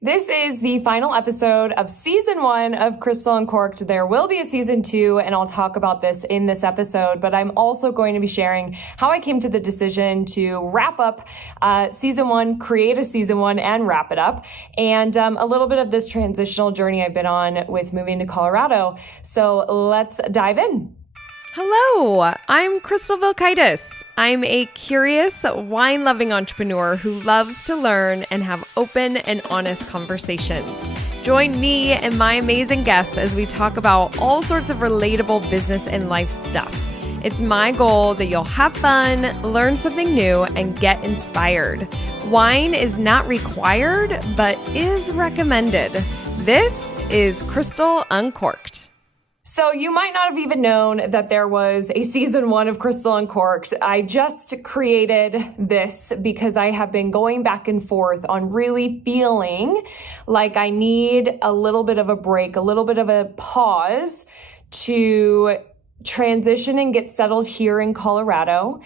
This is the final episode of season 1 of Crystal Uncorked. There will be a season 2, and I'll talk about this in this episode, but I'm also going to be sharing how I came to the decision to wrap up season 1, create a season 1, and wrap it up, and a little bit of this transitional journey I've been on with moving to Colorado. So let's dive in. Hello, I'm Crystal Vilkaitis. I'm a curious, wine-loving entrepreneur who loves to learn and have open and honest conversations. Join me and my amazing guests as we talk about all sorts of relatable business and life stuff. It's my goal that you'll have fun, learn something new, and get inspired. Wine is not required, but is recommended. This is Crystal Uncorked. So you might not have even known that there was a season 1 of Crystal Uncorked. I just created this because I have been going back and forth on really feeling like I need a little bit of a break, a little bit of a pause to transition and get settled here in Colorado.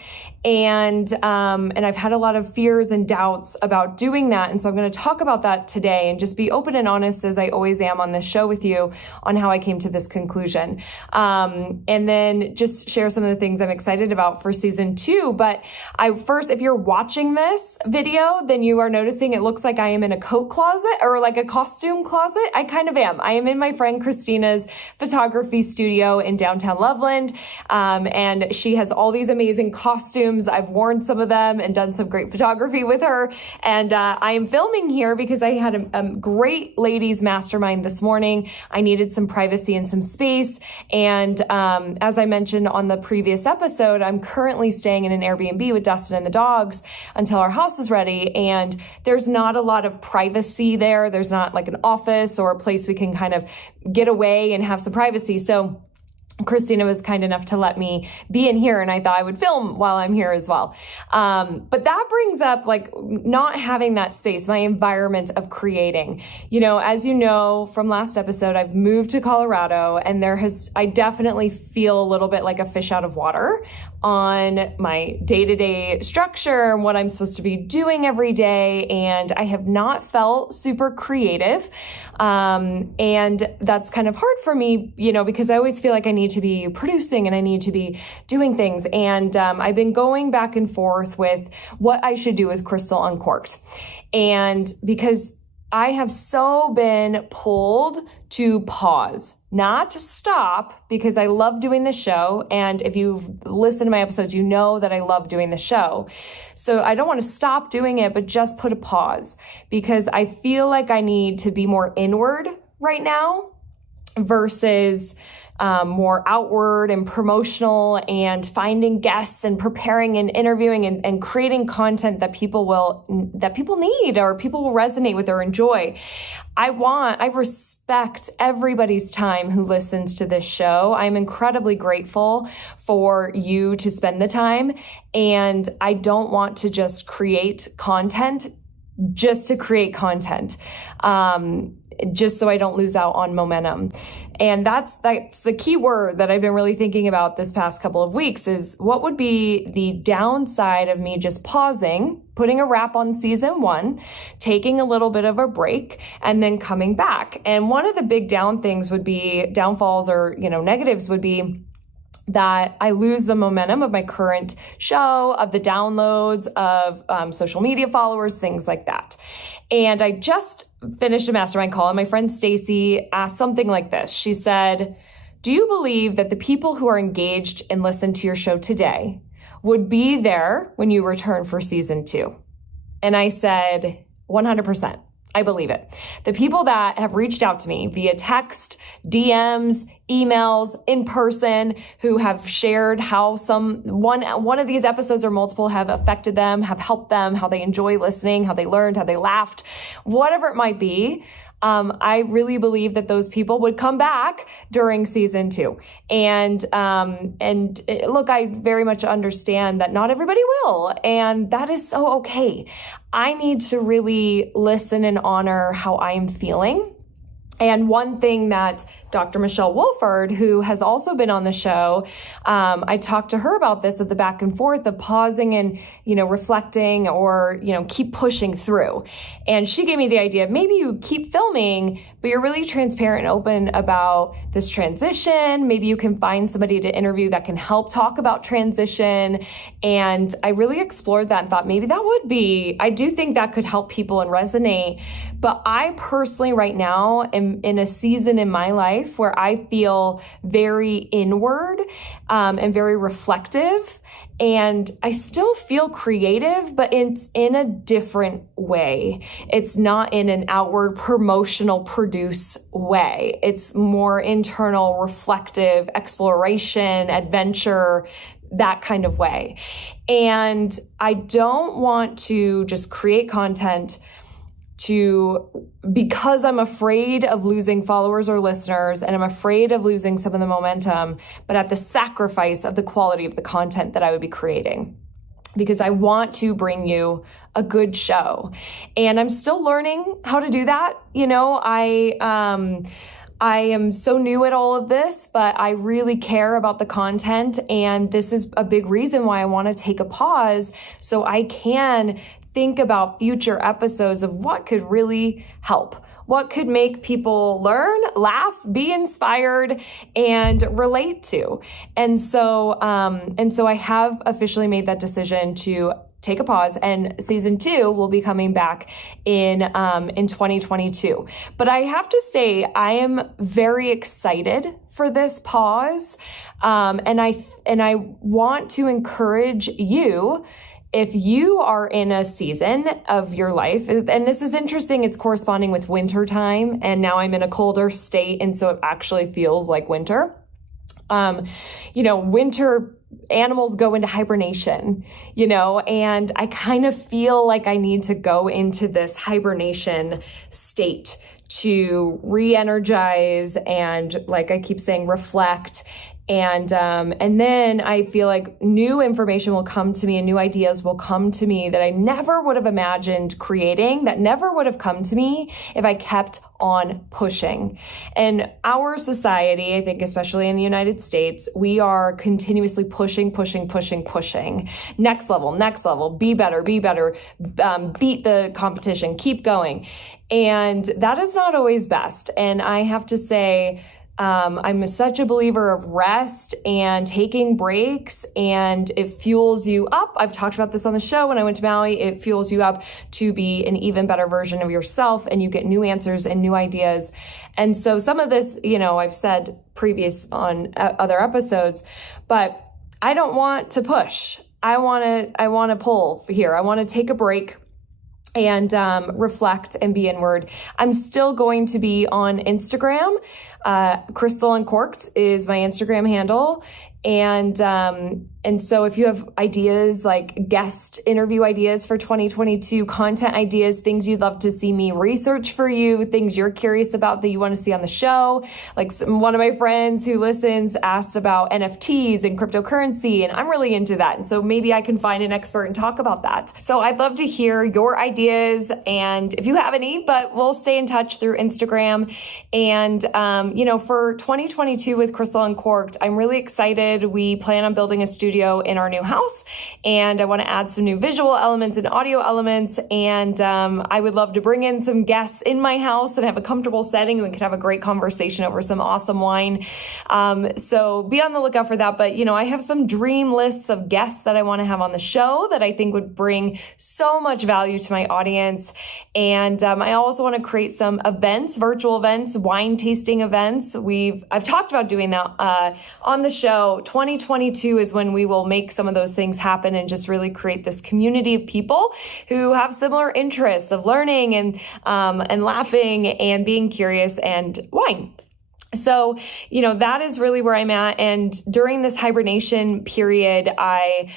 And I've had a lot of fears and doubts about doing that. And so I'm going to talk about that today and just be open and honest, as I always am on this show with you, on how I came to this conclusion. And then just share some of the things I'm excited about for season 2. But if you're watching this video, then you are noticing it looks like I am in a coat closet or like a costume closet. I kind of am. I am in my friend Christina's photography studio in downtown Loveland. And she has all these amazing costumes. I've worn some of them and done some great photography with her. And I am filming here because I had a great ladies mastermind this morning. I needed some privacy and some space. And as I mentioned on the previous episode, I'm currently staying in an Airbnb with Dustin and the dogs until our house is ready. And there's not a lot of privacy there. There's not like an office or a place we can kind of get away and have some privacy. So Christina was kind enough to let me be in here, and I thought I would film while I'm here as well. But that brings up like not having that space, my environment of creating. You know, as you know from last episode, I've moved to Colorado, and I definitely feel a little bit like a fish out of water on my day-to-day structure and what I'm supposed to be doing every day. And I have not felt super creative. And that's kind of hard for me, you know, because I always feel like I need to be producing and I need to be doing things. And I've been going back and forth with what I should do with Crystal Uncorked. And because I have so been pulled to pause, not to stop, because I love doing the show. And if you've listened to my episodes, you know that I love doing the show. So I don't want to stop doing it, but just put a pause, because I feel like I need to be more inward right now versus more outward and promotional, and finding guests and preparing and interviewing and creating content that people need or people will resonate with or enjoy. I respect everybody's time who listens to this show. I'm incredibly grateful for you to spend the time, and I don't want to just create content just to create content. Just so I don't lose out on momentum. And that's the key word that I've been really thinking about this past couple of weeks is what would be the downside of me just pausing, putting a wrap on season 1, taking a little bit of a break, and then coming back. And one of the big downfalls or, negatives would be that I lose the momentum of my current show, of the downloads, of social media followers, things like that. And I just finished a mastermind call, and my friend Stacy asked something like this. She said, "Do you believe that the people who are engaged and listen to your show today would be there when you return for season 2? And I said, 100%. I believe it. The people that have reached out to me via text, DMs, emails, in person, who have shared how one of these episodes or multiple have affected them, have helped them, how they enjoy listening, how they learned, how they laughed, whatever it might be. I really believe that those people would come back during season 2. And look, I very much understand that not everybody will, and that is so okay. I need to really listen and honor how I'm feeling. And one thing that Dr. Michelle Wolford, who has also been on the show. I talked to her about this, of the back and forth of pausing and, reflecting, or, keep pushing through. And she gave me the idea of maybe you keep filming, but you're really transparent and open about this transition. Maybe you can find somebody to interview that can help talk about transition. And I really explored that and thought maybe that would be, I do think that could help people and resonate. But I personally right now am in a season in my life where I feel very inward and very reflective. And I still feel creative, but it's in a different way. It's not in an outward promotional produce way. It's more internal, reflective, exploration, adventure, that kind of way. And I don't want to just create content because I'm afraid of losing followers or listeners, and I'm afraid of losing some of the momentum, but at the sacrifice of the quality of the content that I would be creating. Because I want to bring you a good show. And I'm still learning how to do that. I am so new at all of this, but I really care about the content. And this is a big reason why I want to take a pause so I can think about future episodes of what could really help, what could make people learn, laugh, be inspired, and relate to. And so I have officially made that decision to take a pause, and season 2 will be coming back in 2022. But I have to say, I am very excited for this pause. And I want to encourage you, if you are in a season of your life, and this is interesting, it's corresponding with winter time, and now I'm in a colder state, and so it actually feels like winter. Winter animals go into hibernation, and I kind of feel like I need to go into this hibernation state to re-energize and, like I keep saying, reflect. And then I feel like new information will come to me and new ideas will come to me that I never would have imagined creating, that never would have come to me if I kept on pushing. And our society, I think, especially in the United States, we are continuously pushing. Next level, be better, beat the competition, keep going. And that is not always best. And I have to say, I'm such a believer of rest and taking breaks, and it fuels you up. I've talked about this on the show when I went to Maui. It fuels you up to be an even better version of yourself, and you get new answers and new ideas. And so some of this, I've said previous on other episodes, but I don't want to push. I want to pull here. I want to take a break and reflect and be inward. I'm still going to be on Instagram. Crystal Uncorked is my Instagram handle. And so if you have ideas, like guest interview ideas for 2022, content ideas, things you'd love to see me research for you, things you're curious about that you want to see on the show. Like one of my friends who listens asked about NFTs and cryptocurrency, and I'm really into that. And so maybe I can find an expert and talk about that. So I'd love to hear your ideas, and if you have any, but we'll stay in touch through Instagram. And, for 2022 with Crystal Uncorked, I'm really excited. We plan on building a studio in our new house, and I want to add some new visual elements and audio elements. And I would love to bring in some guests in my house and have a comfortable setting, and we could have a great conversation over some awesome wine. So be on the lookout for that. But, I have some dream lists of guests that I want to have on the show that I think would bring so much value to my audience. And I also want to create some events, virtual events, wine tasting events. I've talked about doing that on the show. 2022 is when we will make some of those things happen and just really create this community of people who have similar interests of learning and laughing and being curious and wine. So, that is really where I'm at. And during this hibernation period, I've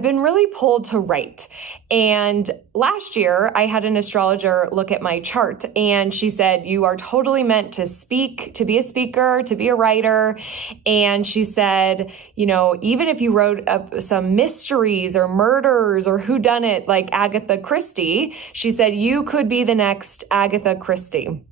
been really pulled to write. And last year I had an astrologer look at my chart, and she said, you are totally meant to speak, to be a speaker, to be a writer. And she said, even if you wrote up some mysteries or murders or whodunit like Agatha Christie, she said, you could be the next Agatha Christie.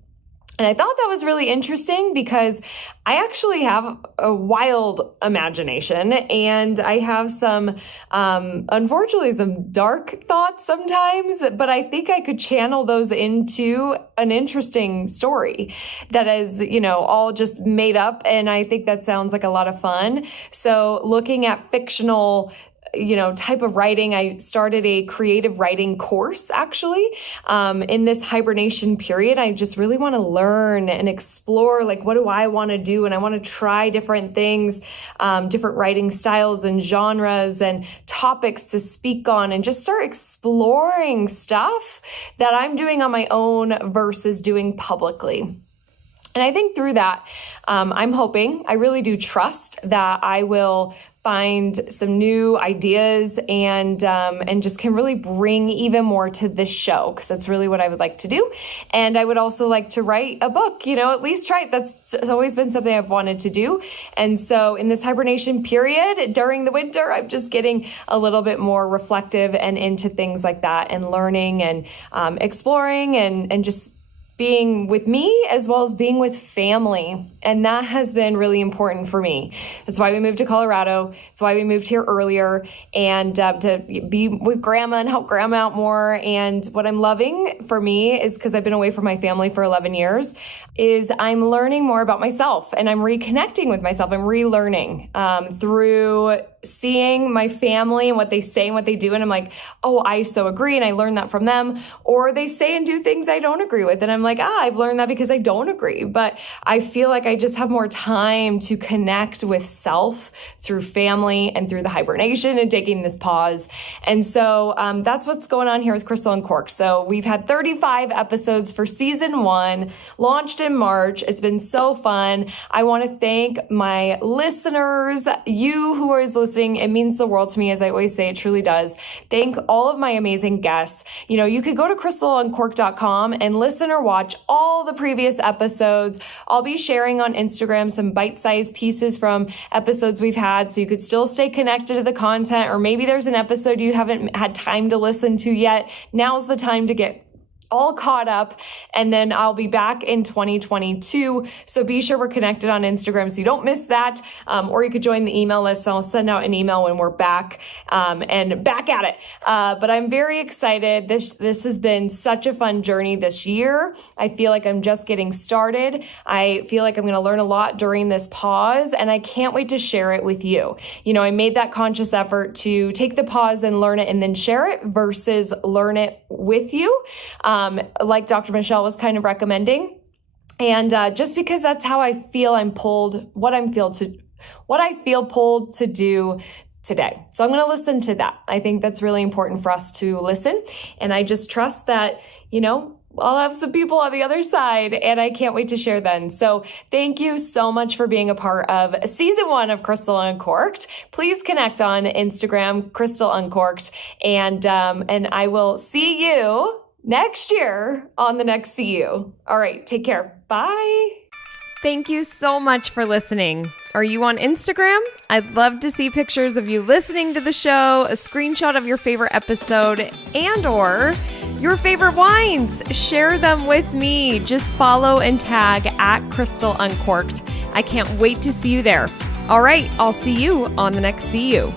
And I thought that was really interesting because I actually have a wild imagination, and I have some, unfortunately, some dark thoughts sometimes, but I think I could channel those into an interesting story that is, all just made up. And I think that sounds like a lot of fun. So looking at fictional type of writing, I started a creative writing course actually. In this hibernation period, I just really want to learn and explore, like, what do I want to do? And I want to try different things, different writing styles and genres and topics to speak on, and just start exploring stuff that I'm doing on my own versus doing publicly. And I think through that, I'm hoping, I really do trust that I will find some new ideas and just can really bring even more to this show, because that's really what I would like to do. And I would also like to write a book, at least try it. That's always been something I've wanted to do. And so in this hibernation period during the winter, I'm just getting a little bit more reflective and into things like that, and learning and exploring and just being with me as well as being with family. And that has been really important for me. That's why we moved to Colorado. It's why we moved here earlier, and to be with grandma and help grandma out more. And what I'm loving for me is, because I've been away from my family for 11 years, is I'm learning more about myself, and I'm reconnecting with myself. I'm relearning through seeing my family and what they say and what they do. And I'm like, oh, I so agree. And I learned that from them. Or they say and do things I don't agree with. And I'm like, I've learned that because I don't agree. But I feel like I just have more time to connect with self through family and through the hibernation and taking this pause. And so that's what's going on here with Crystal Uncorked. So we've had 35 episodes for season 1, launched in March. It's been so fun. I want to thank my listeners, you who are listening. It means the world to me, as I always say, it truly does. Thank all of my amazing guests. You could go to crystaluncorked.com and listen or watch all the previous episodes. I'll be sharing on Instagram some bite-sized pieces from episodes we've had, so you could still stay connected to the content, or maybe there's an episode you haven't had time to listen to yet. Now's the time to get all caught up, and then I'll be back in 2022. So be sure we're connected on Instagram so you don't miss that. Or you could join the email list. I'll send out an email when we're back and back at it. But I'm very excited. This has been such a fun journey this year. I feel like I'm just getting started. I feel like I'm going to learn a lot during this pause, and I can't wait to share it with you. I made that conscious effort to take the pause and learn it and then share it versus learn it with you. Like Dr. Michelle was kind of recommending. And just because that's how I feel what I feel pulled to do today. So I'm going to listen to that. I think that's really important for us to listen. And I just trust that, I'll have some people on the other side, and I can't wait to share them. So thank you so much for being a part of season 1 of Crystal Uncorked. Please connect on Instagram, Crystal Uncorked, and I will see you next year on the next CU. All right, take care. Bye. Thank you so much for listening. Are you on Instagram? I'd love to see pictures of you listening to the show, a screenshot of your favorite episode, and/or your favorite wines. Share them with me. Just follow and tag at Crystal Uncorked. I can't wait to see you there. All right, I'll see you on the next CU.